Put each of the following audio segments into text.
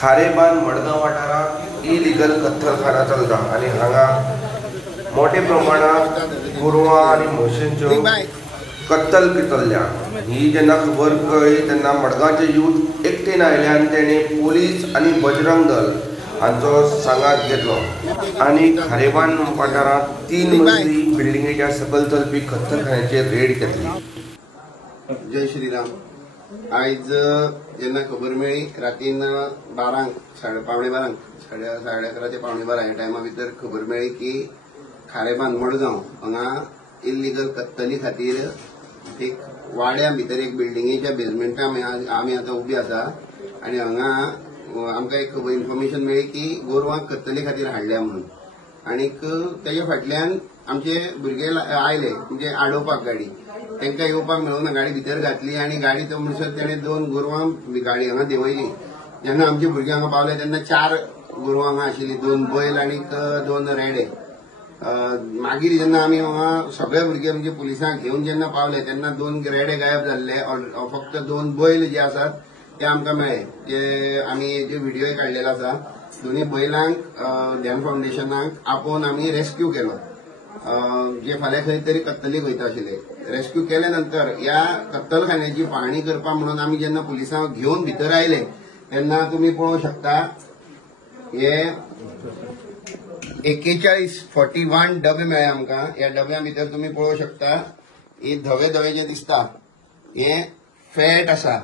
खारेबांद मडगांव वाठारात इलिगल कत्तलखाना चलता आणि हांगा मोठे प्रमाणात गोरवां आणि म्हशींच्यो कत्तल केल्ल्या ही जेन्ना खबर कळ्ळी तेन्ना मडगांवचे यूथ एकटेन आयले आनी तेणी पोलीस आनी बजरंग दल हांचो सांगात घेतलो आनी खारेबांद वाठारांत 3 मजली बिल्डिंगेच्या सकयल चलपी कत्तलखान्याचेर रेड घेतली। जय श्रीराम। आज जेन्ना खबर मेळ्ळी रातीन 12 पावणे 12 साडे 11 ते पावणे 12 ह्या टायमा भितर खबर मेळ्ळी की खारेबांद मडगांव हांगा इल्लीगल कत्तली खातीर एक वाड्या भितर एक बिल्डिंगेच्या बेजमेंटान आमी आतां उबी आसा आनी हांगा आमकां एक इन्फॉर्मेशन मेळ्ळी की गोरवांक कत्तले खातीर हाडल्या म्हणून आनीक तेजे फाटल्यान आमचे भुरगे आयले म्हणजे आडोवपाक गाडी तांकां येवपाक मेळूना गाडी भितर घातली आनी गाडी तो म्हणसर तेणे 2 गोरवां गाडी हांगा देंवयली। जेन्ना आमचे भुरगे हांगा पावले तेन्ना 4 गोरवां हांगा आशिल्लीं, 2 बैल आनीक 2 रेडे। मागीर जेन्ना आमी हांगा सगळे भुरगे म्हणजे पुलिसांक घेवन जेन्ना पावले तेन्ना 2 रेडे गायब जाल्ले, फक्त 2 बैल जे आसात ते आमकां मेळ्ळे। जे आमी जे व्हिडिओ काडलेलो आसा दोन्ही बैलांक ध्यान फाउंडेशनाक आपोवन आमी रेस्क्यू केलो, जे फाल्यां खंय तरी कत्तलीक वयता आशिल्ले। रेस्क्यू केले नंतर ह्या कत्तलखान्याची पाहणी करपा म्हणून आमी जेन्ना पुलिसांक घेवन भितर आयले तेन्ना तुमी पळोवंक शकता हे 41 डबे मेळ्ळे आमकां। ह्या डब्या भितर तुमी पळोवंक शकता हे धवे धवे जे दिसता हे फॅट आसा,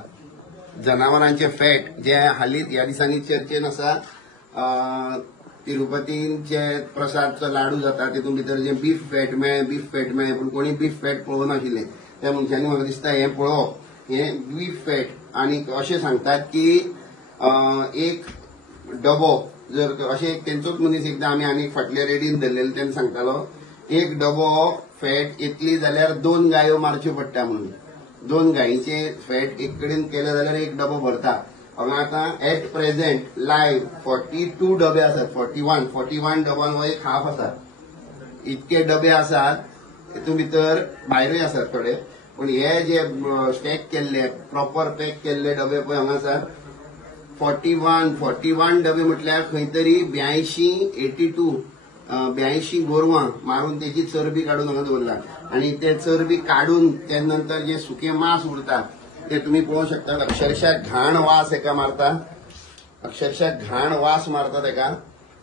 जनावरांचे फॅट जे हालींच ह्या दिसांनी चर्चेन आसा। तिरुपतीचे प्रसादचो लाडू जाता तितून भितर जे बीफ फॅट मेळ्ळे पूण कोणी बीफ फॅट पळोवना आशिल्ले। त्या मनशांनी म्हाका दिसता हे पळोवप हे बीफ फॅट आनी अशें सांगतात की एक डबो जर अशें तेंचोच मनीस एकदां आमी आनी फाटले रेडीन धरलेले तेन्ना सांगतालो एक डबो फॅट येतली जाल्यार 2 गायो मारच्यो पडटा म्हणून। 2 गायीचे फॅट एक कडेन केले जाल्यार एक डबो भरता। हांगा आतां एट प्रेझेंट लायव्ह 42 डबे आसात, 41 डबान हो एक हाफ आसा। इतके डबे आसात, हितून भितर भायरूय आसात थोडे, पूण हे जे स्टॅक केल्ले प्रॉपर पॅक केल्ले डबे पळय हांगा आसात 41 डबे म्हटल्यार खंय तरी 82 गोरवां मारून तेची चरबी काडून हांगा दवरला आनी ते चरबी काडून ते नंतर जे सुके मांस उरता ते तुम्ही पळोवंक शकता। अक्षरशः घाण वास हेका मारता, अक्षरशः घाण वास मारता तेका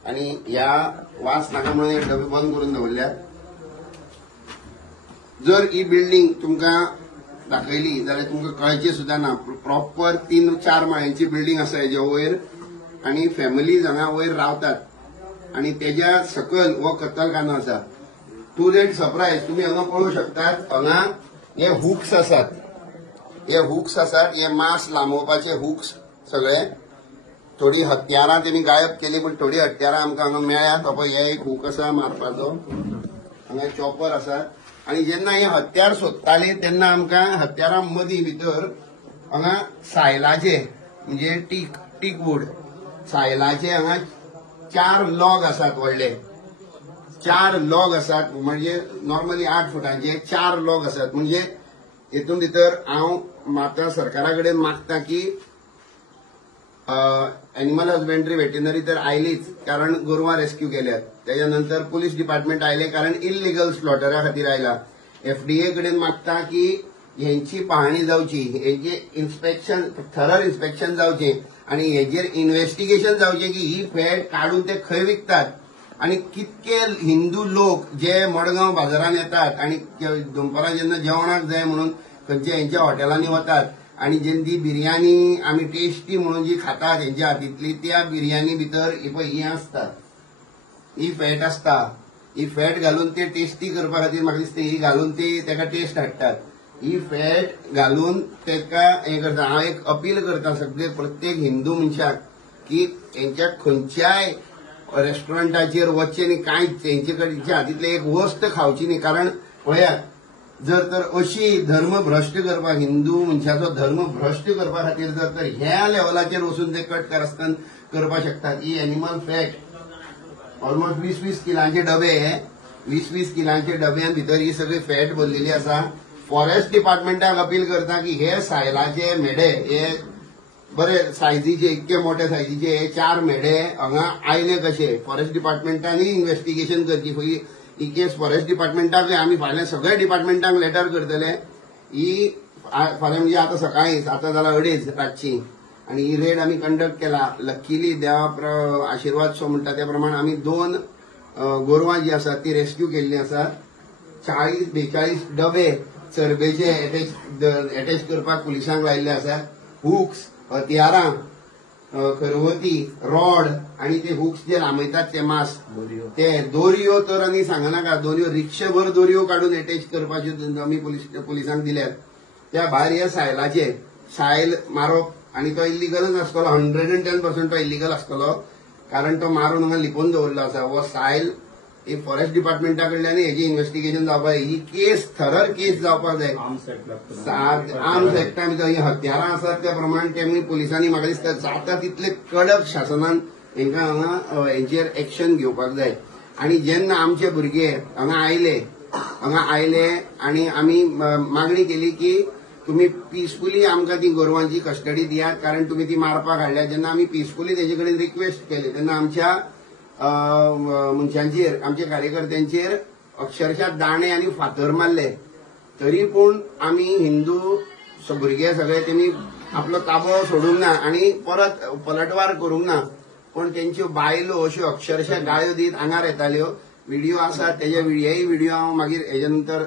आनी ह्या वास नाका म्हणून हे डबे बंद करून दवरल्यात। जर ही बिल्डिंग तुमकां दाखयली जाल्यार तुमकां कळचे सुद्दां ना, प्रॉपर 3-4 माळ्यांची बिल्डिंग आसा हेज्या वयर आनी फॅमिलीज हांगा वयर रावतात आनी तेज्या सकयल हो कत्तलखानो आसा। टू लेट सरप्रायज तुमी हांगा पळोवंक शकतात हांगा हे हुक्स आसात, हे मांस लांबोवपाचे हुक्स सगळे। थोडी हत्यारां तेणी गायब केली पूण थोडी हत्यारां आमकां हांगा मेळ्ळ्यात। पळय हे एक हुक आसा मारपाचो, हांगा चॉपर आसा आनी जेन्ना हे हत्यार सोदताले तेन्ना आमकां हत्यारां मदीं भितर हांगा सायलाचे म्हणजे टीक वूड सायलाचे हांगा 4 लॉग आसात, व्हडले 4 लॉग आसात, म्हणजे नॉर्मली 8 फुटांचे 4 लॉग आसात। म्हणजे हितून भितर हांव माता सरकारा कडेन मागता की एनिमल हजबेंड्री वेटनरी तर आयलीच कारण गोरवां रेस्क्यू केल्यात, त्याच्या नंतर पुलीस डिपार्टमेंट आयले कारण इल्लीगल स्लॉटरा खातीर आयला। FDA कडेन मागता की हेंची पाहणी जावची, हेजे इन्स्पेक्शन थरर इन्स्पेक्शन जावचे आनी हेजेर इन्व्हेस्टिगेशन जावचे की ही फॅट काडून ते खंय विकतात आनी कितके हिंदू लोक जे मडगांव बाजारात येतात आनी दनपारां जेन्ना जेवणाक जाय म्हणून खंयच्या हेंच्या हॉटेलांनी वतात आनी जेन्ना बिर्याणी आमी टेस्टी म्हणून जी खातात हेंच्या हातींतली त्या बिर्याणी भितर ही आसता, ही फॅट आसता। ही फॅट घालून ते टेस्टी करपा खातीर म्हाका दिसता ही घालून ते तेका टेस्ट हाडटात। ही फॅट घालून तेका हे करता। हांव एक अपील करता सगळे प्रत्येक हिंदू मनशाक की हेंच्या खंयच्याय रेस्टॉरंटाचेर वचचें न्ही, कांयच हेंचे कडच्या हातींतले एक वस्त खावची न्ही। कारण पळयात जर तर अशी धर्म भ्रश्ट करपाक हिंदू मनशाचो धर्म भ्रश्ट करपा खातीर जर तर ह्या लेवलाचेर वचून ते कट कारस्थान करपाक शकतात। ही एनिमल फॅट ऑलमोस्ट 20-20 किलांचे डबे, 20-20 किलांचे डब्यान भितर ही सगळी फॅट भरलेली आसा। फॉरेस्ट डिपार्टमेंटाक अपील करता की हे सायलाचे मेढे हे बरे सायझीचे इतके मोठे सायझीचे हे 4 मेढे हांगा आयले कशे. फॉरेस्ट डिपार्टमेंटानूय इन्व्हेस्टिगेशन करची. ही केस फॉरेस्ट डिपार्टमेंटाकूय आमी फाल्यां सगळ्या डिपार्टमेंटांक लेटर करतले. ही फाल्यां म्हणजे आता सकाळींच आता जाल्यार 2:30 रातची आणि ही रेड आमी कंडक्ट केला. लकीली देवा आशिर्वाद सो म्हणटा त्या प्रमाणे आमी 2 गोरवां जी आसात ती रेस्क्यू केल्ली आसात. 40-42 डबे चरबेचे अटॅच करपाक पुलिसांक लायिल्ले आसात. हुक्स, हथियारां, खरवती, रॉड आणि ते हुक्स जे लांबयतात ते मास ते दोरयो तर आनी सांगनाका. दोरयो रिक्षाभर दोरयो काढून अटॅच करपाच्यो आमी पुलिसांक दिल्यात. त्या भायर हे सायलाचे सायल मारप आणि तो इल्लिगलच आसतलो. 110% तो इल्लिगल आसतलो कारण तो मारून हांगा लिपोवन दवरलो आसा. हो सायल ही फॉरेस्ट डिपार्टमेंटा कडल्यान हेजी इन्व्हेस्टिगेशन जावपाक जाय. ही केस थरर केस जावपाक जाय. आर्म्स एक्टा भितर ही हत्यारां आसात त्या प्रमाणे तेमी पुलिसांनी म्हाका दिसता जाता तितले कडक शासनान हांकां हांगा हेंचेर एक्शन घेवपाक जाय. आणि जेन्ना आमचे भुरगे हांगा आयले आणि आमी मागणी केली की तुम्ही पीसफुली आमकां ती गोरवांची कस्टडी दियात कारण तुम्ही ती मारपाक हाडल्या. जेन्ना आमी पीसफुली तेजे कडेन रिक्वेस्ट केली तेन्ना आमच्या मनशांचेर आमच्या कार्यकर्त्यांचेर अक्षरशः दाणे आणि फातर मारले. तरी पूण आमी हिंदू भुरगे सगळे तेमी आपलो ताबो सोडूंक ना आणि परत पलटवार करूंक ना. पण तेंच्यो बायलो अश्यो अक्षरशः गाळ्यो दीत आंगार येताल्यो. व्हिडिओ आसात तेजे हेय व्हिडिओ हांव मागीर हेजे नंतर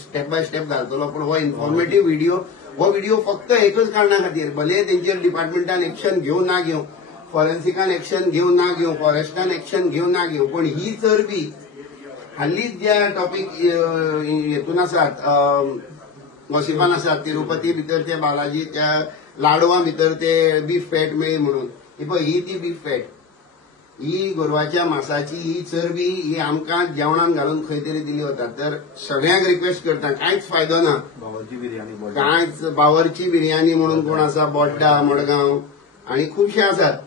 स्टेप बाय स्टेप घालतलो. पण हो इन्फॉर्मेटिव्ह व्हिडिओ फक्त एकच कारणां खातीर भले तेंचेर डिपार्टमेंटान एक्शन घेवं ना घेवं, फॉरेन्सिकान एक्शन घेवं ना घेवं, फॉरेस्टान एक्शन घेवं ना घेवं, पण ही चरबी हालींच ज्या टॉपिक हेतून आसात गॉसिपान आसात तिरुपती भितर ते बालाजी त्या लाडवा भितर ते बीफ फॅट मेळ्ळी म्हणून ही ती बीफ फॅट ही गोरवाच्या मांसाची ही चरबी ही आमकां जेवणान घालून खंय तरी दिली वता. तर सगळ्यांक रिक्वेस्ट करता कांयच फायदो ना. कांयच बावरची बिर्याणी म्हणून कोण आसा बोड्डा मडगांव आणि खुबशे आसात